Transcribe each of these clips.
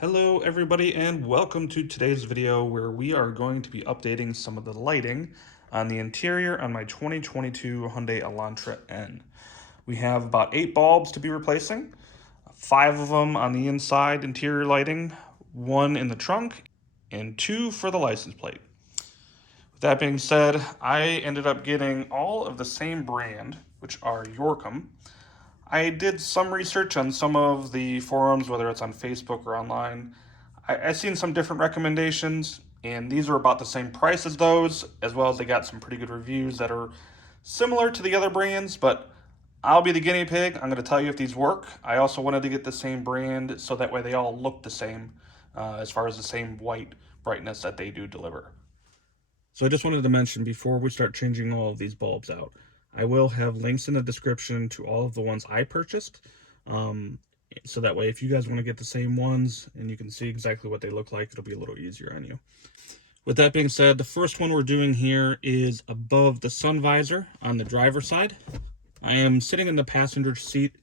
Hello everybody and welcome to today's video where we are going to be updating some of the lighting on the interior on my 2022 Hyundai Elantra N. We have about 8 bulbs to be replacing, 5 of them on the inside interior lighting, 1 in the trunk, and 2 for the license plate. With that being said, I ended up getting all of the same brand, which are Yorkum. I did some research on some of the forums, whether it's on Facebook or online. I've seen some different recommendations, and these are about the same price as those, as well as they got some pretty good reviews that are similar to the other brands, but I'll be the guinea pig. I'm going to tell you if these work. I also wanted to get the same brand, so that way they all look the same, as far as the same white brightness that they do deliver. So I just wanted to mention before we start changing all of these bulbs out, I will have links in the description to all of the ones I purchased. So that way, if you guys want to get the same ones and you can see exactly what they look like, it'll be a little easier on you. With that being said, the first one we're doing here is above the sun visor on the driver's side. I am sitting in the passenger seat.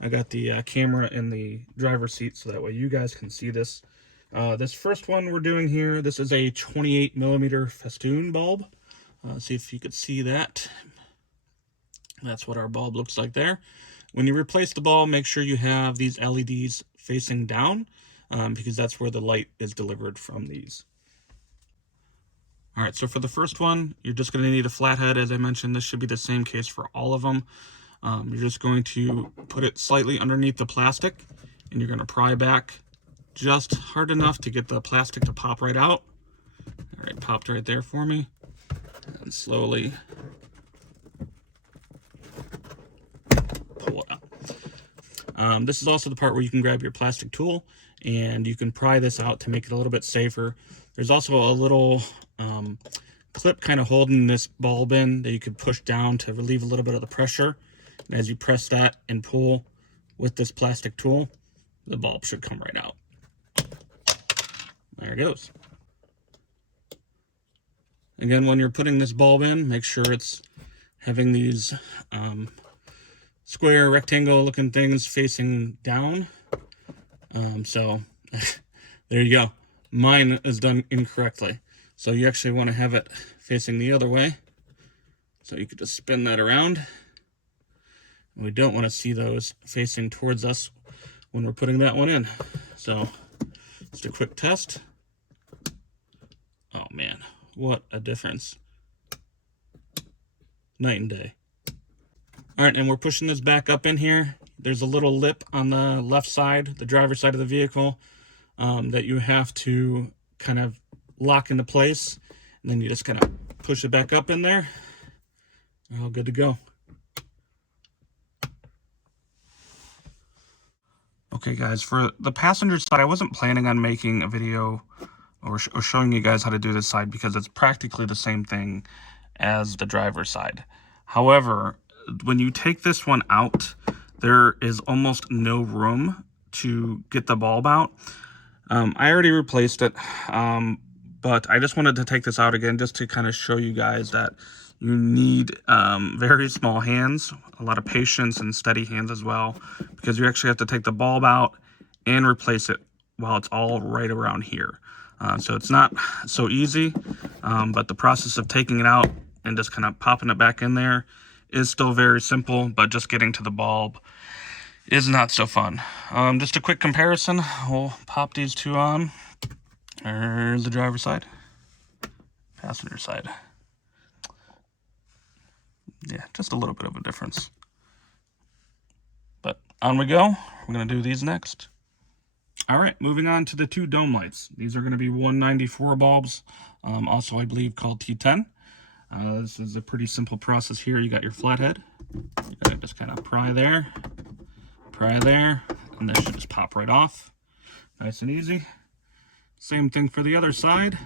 I got the camera in the driver's seat so that way you guys can see this. This first one we're doing here, this is a 28mm festoon bulb. See if you could see that. That's what our bulb looks like there. When you replace the bulb, make sure you have these LEDs facing down because that's where the light is delivered from these. All right, so for the first one, you're just going to need a flathead. As I mentioned, this should be the same case for all of them. You're just going to put it slightly underneath the plastic, and you're going to pry back just hard enough to get the plastic to pop right out. All right, popped right there for me. And slowly pull it out. This is also the part where you can grab your plastic tool and you can pry this out to make it a little bit safer. There's also a little clip kind of holding this bulb in that you could push down to relieve a little bit of the pressure. And as you press that and pull with this plastic tool, the bulb should come right out. There it goes. Again, when you're putting this bulb in, make sure it's having these square rectangle looking things facing down. So there you go. Mine is done incorrectly. So you actually want to have it facing the other way. So you could just spin that around. And we don't want to see those facing towards us when we're putting that one in. So just a quick test. Oh man, what a difference. Night and day. All right, and we're pushing this back up in here. There's a little lip on the left side, the driver's side of the vehicle, that you have to kind of lock into place. And then you just kind of push it back up in there. All good to go. Okay, guys, for the passenger side, I wasn't planning on making a video or showing you guys how to do this side because it's practically the same thing as the driver's side. However, when you take this one out, there is almost no room to get the bulb out. I already replaced it, but I just wanted to take this out again just to kind of show you guys that you need very small hands, a lot of patience and steady hands as well, because you actually have to take the bulb out and replace it while it's all right around here. So it's not so easy, but the process of taking it out and just kind of popping it back in there is still very simple, but just getting to the bulb is not so fun. Just a quick comparison. We'll pop these two on. There's the driver's side, passenger side. Yeah, just a little bit of a difference. But on we go. We're going to do these next. All right, moving on to the 2 dome lights. These are going to be 194 bulbs, also I believe called T10. This is a pretty simple process here. You got your flathead. You got to just kind of pry there, and this should just pop right off. Nice and easy. Same thing for the other side.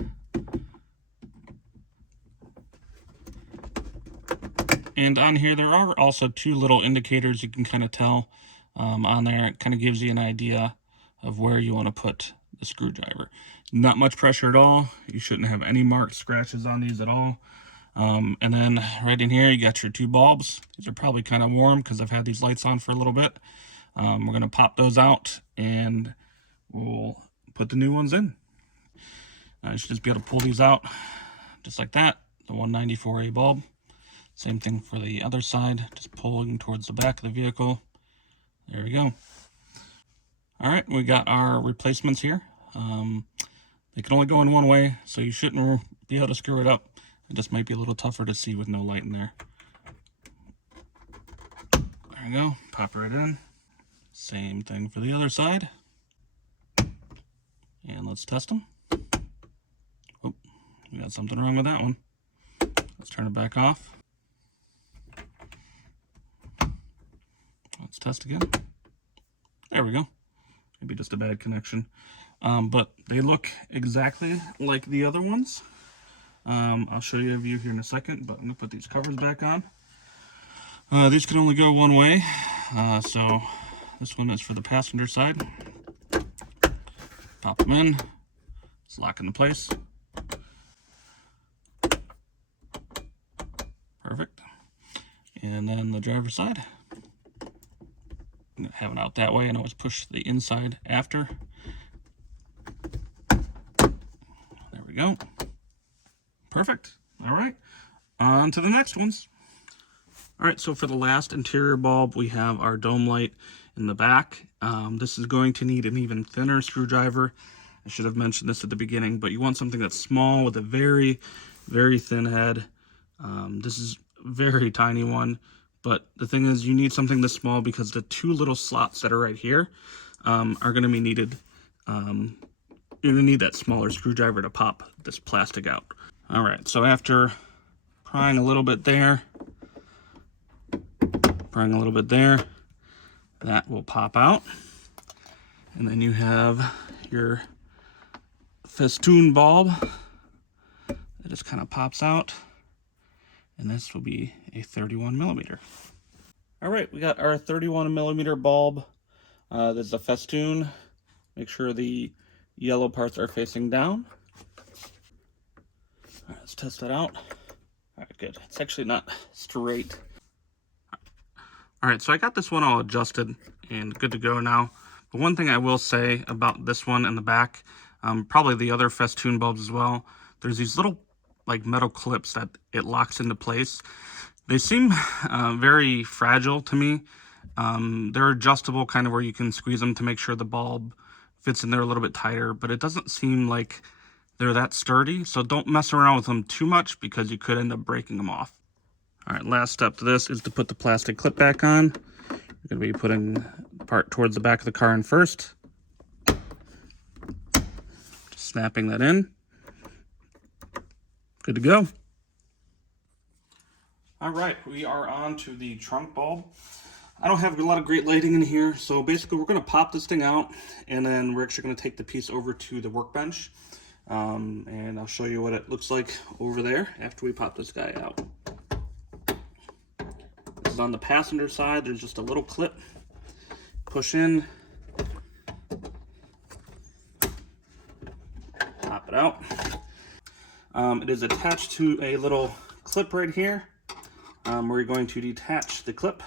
And on here, there are also 2 little indicators you can kind of tell on there. It kind of gives you an idea of where you want to put the screwdriver. Not much pressure at all. You shouldn't have any marked scratches on these at all. And then right in here, you got your 2 bulbs. These are probably kind of warm because I've had these lights on for a little bit. We're going to pop those out and we'll put the new ones in. You should just be able to pull these out just like that. The 194A bulb. Same thing for the other side, just pulling towards the back of the vehicle. There we go. All right, we got our replacements here. They can only go in one way, so you shouldn't be able to screw it up. It just might be a little tougher to see with no light in there. There we go, pop right in. Same thing for the other side. And let's test them. Oh, we got something wrong with that one. Let's turn it back off. Let's test again. There we go. Maybe just a bad connection. But they look exactly like the other ones. I'll show you a view here in a second, but I'm going to put these covers back on. These can only go one way. So this one is for the passenger side. Pop them in. It's lock into place. Perfect. And then the driver's side. I'm going to have it out that way and always push the inside after. There we go. Perfect. All right. On to the next ones. All right, so for the last interior bulb, we have our dome light in the back. This is going to need an even thinner screwdriver. I should have mentioned this at the beginning, but you want something that's small with a very, very thin head. This is a very tiny one. But the thing is, you need something this small because the 2 little slots that are right here are going to be needed. You're going to need that smaller screwdriver to pop this plastic out. All right, so after prying a little bit there, that will pop out. And then you have your festoon bulb that just kind of pops out. And this will be a 31 millimeter. All right, we got our 31 millimeter bulb. This is a festoon. Make sure the yellow parts are facing down. All right, let's test that out. All right, good. It's actually not straight. All right, so I got this one all adjusted and good to go now. But one thing I will say about this one in the back, probably the other festoon bulbs as well, there's these little like metal clips that it locks into place. They seem very fragile to me. They're adjustable, kind of where you can squeeze them to make sure the bulb fits in there a little bit tighter, but it doesn't seem like they're that sturdy, so don't mess around with them too much because you could end up breaking them off. All right, last step to this is to put the plastic clip back on. You're going to be putting the part towards the back of the car in first. Just snapping that in. Good to go. All right, we are on to the trunk bulb. I don't have a lot of great lighting in here, so basically we're going to pop this thing out, and then we're actually going to take the piece over to the workbench, and I'll show you what it looks like over there after we pop this guy out. This is on the passenger side. There's just a little clip. Push in. Pop it out. It is attached to a little clip right here. We're going to detach the clip,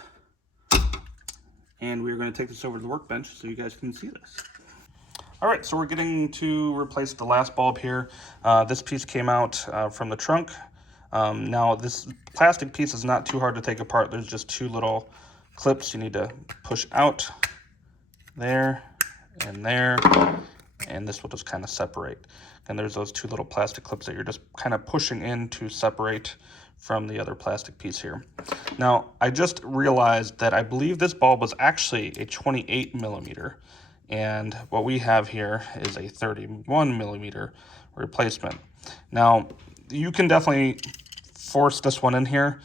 and we're going to take this over to the workbench so you guys can see this. All right, so we're getting to replace the last bulb here. This piece came out from the trunk. Now this plastic piece is not too hard to take apart. There's just 2 little clips you need to push out, there, and this will just kind of separate. And there's those 2 little plastic clips that you're just kind of pushing in to separate from the other plastic piece here. Now, I just realized that I believe this bulb was actually a 28 millimeter, and what we have here is a 31 millimeter replacement. Now, you can definitely force this one in here.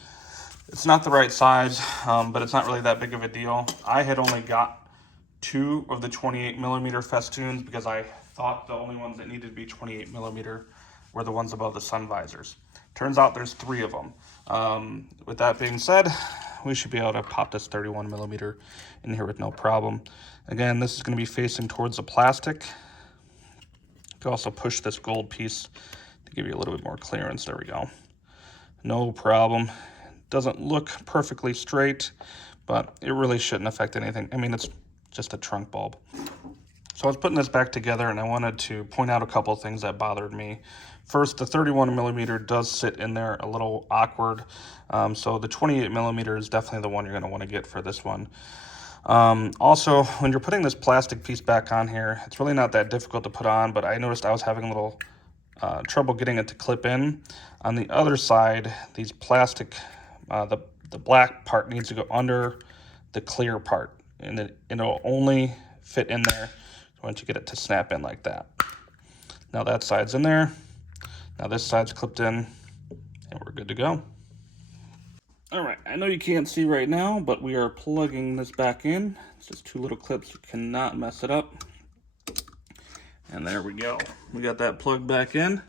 It's not the right size, but it's not really that big of a deal. I had only got 2 of the 28 millimeter festoons because I thought the only ones that needed to be 28 millimeter were the ones above the sun visors. Turns out there's 3 of them. With that being said, we should be able to pop this 31 millimeter in here with no problem. Again, this is going to be facing towards the plastic. can also push this gold piece to give you a little bit more clearance. There we go. No problem. Doesn't look perfectly straight, but it really shouldn't affect anything. I mean, it's just a trunk bulb. So I was putting this back together and I wanted to point out a couple of things that bothered me. First, the 31 millimeter does sit in there a little awkward. So the 28 millimeter is definitely the one you're gonna wanna get for this one. Also, when you're putting this plastic piece back on here, it's really not that difficult to put on, but I noticed I was having a little trouble getting it to clip in. On the other side, these plastic, the black part needs to go under the clear part, and it'll only fit in there once you get it to snap in like that. Now that side's in there. Now this side's clipped in, and we're good to go. All right, I know you can't see right now, but we are plugging this back in. It's just two little clips, you cannot mess it up. And there we go. We got that plugged back in.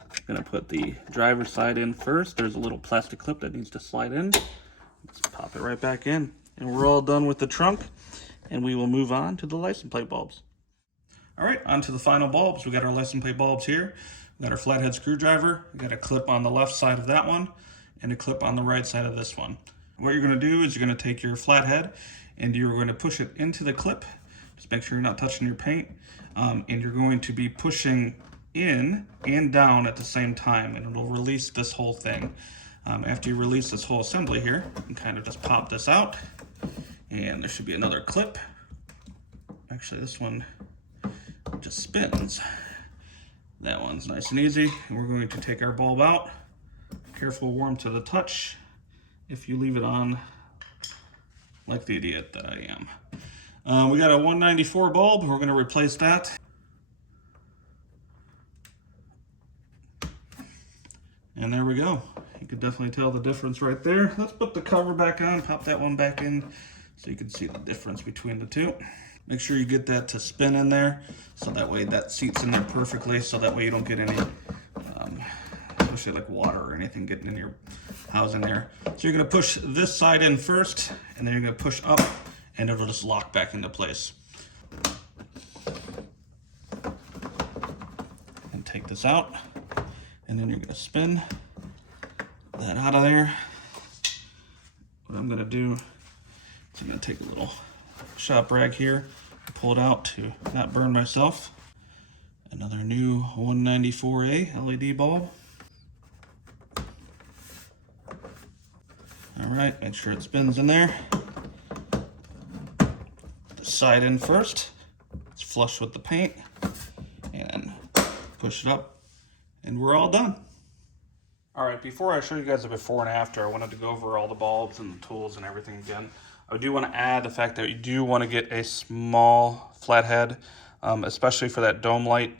I'm gonna put the driver's side in first. There's a little plastic clip that needs to slide in. Let's pop it right back in. And we're all done with the trunk, and we will move on to the license plate bulbs. All right, on to the final bulbs. We got our license plate bulbs here. We got our flathead screwdriver. We got a clip on the left side of that one and a clip on the right side of this one. What you're gonna do is you're gonna take your flathead and you're gonna push it into the clip. Just make sure you're not touching your paint. And you're going to be pushing in and down at the same time, and it'll release this whole thing. After you release this whole assembly here, you can kind of just pop this out, and there should be another clip. Actually, this one just spins. That one's nice and easy. And we're going to take our bulb out. Careful, warm to the touch if you leave it on like the idiot that I am. We got a 194 bulb. We're going to replace that. And there we go. You can definitely tell the difference right there. Let's put the cover back on, pop that one back in so you can see the difference between the two. Make sure you get that to spin in there so that way that seats in there perfectly, so that way you don't get any, especially like water or anything getting in your housing there. So you're gonna push this side in first, and then you're gonna push up, and it'll just lock back into place. And take this out, and then you're gonna spin that out of there. What I'm gonna do is I'm gonna take a little shop rag here, pull it out to not burn myself. Another new 194A LED bulb. All right, make sure it spins in there. The side in first. It's flush with the paint, and push it up, and we're all done. All right, before I show you guys the before and after, I wanted to go over all the bulbs and the tools and everything again. I do want to add the fact that you do want to get a small flathead, especially for that dome light.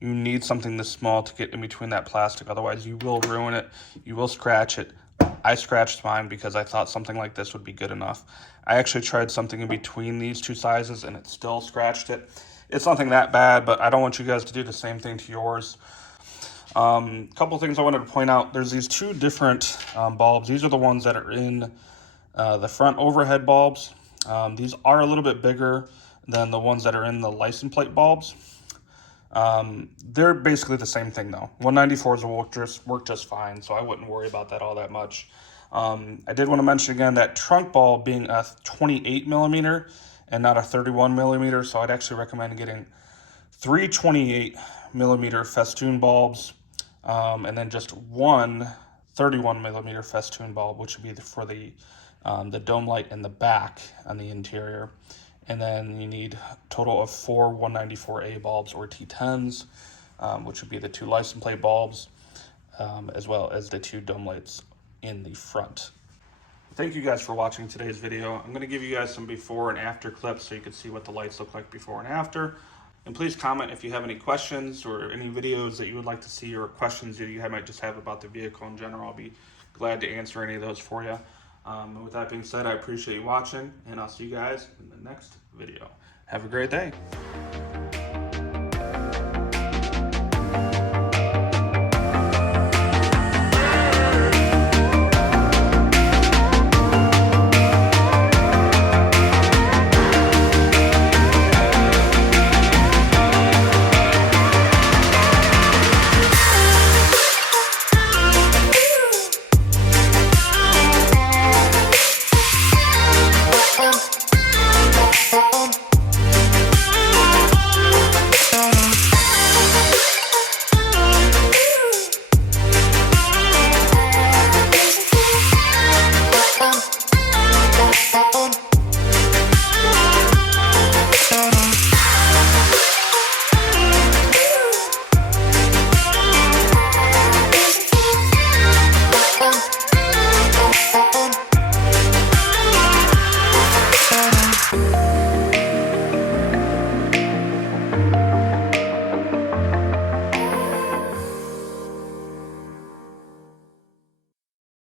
You need something this small to get in between that plastic, otherwise you will ruin it, you will scratch it. I scratched mine because I thought something like this would be good enough. I actually tried something in between these two sizes and it still scratched it. It's nothing that bad, but I don't want you guys to do the same thing to yours. Couple things I wanted to point out. There's these two different bulbs. These are the ones that are in the front overhead bulbs. These are a little bit bigger than the ones that are in the license plate bulbs. They're basically the same thing though. 194s will work just fine, so I wouldn't worry about that all that much. I did want to mention again that trunk bulb being a 28 millimeter and not a 31 millimeter, so I'd actually recommend getting 3 28 millimeter festoon bulbs, and then just one 31 millimeter festoon bulb, which would be for the dome light in the back on the interior. And then you need a total of 4 194A bulbs or T10s, which would be the 2 license plate bulbs, as well as the 2 dome lights in the front. Thank you guys for watching today's video. I'm going to give you guys some before and after clips so you can see what the lights look like before and after. And please comment if you have any questions or any videos that you would like to see, or questions that you might just have about the vehicle in general. I'll be glad to answer any of those for you. With that being said, I appreciate you watching, and I'll see you guys in the next video. Have a great day.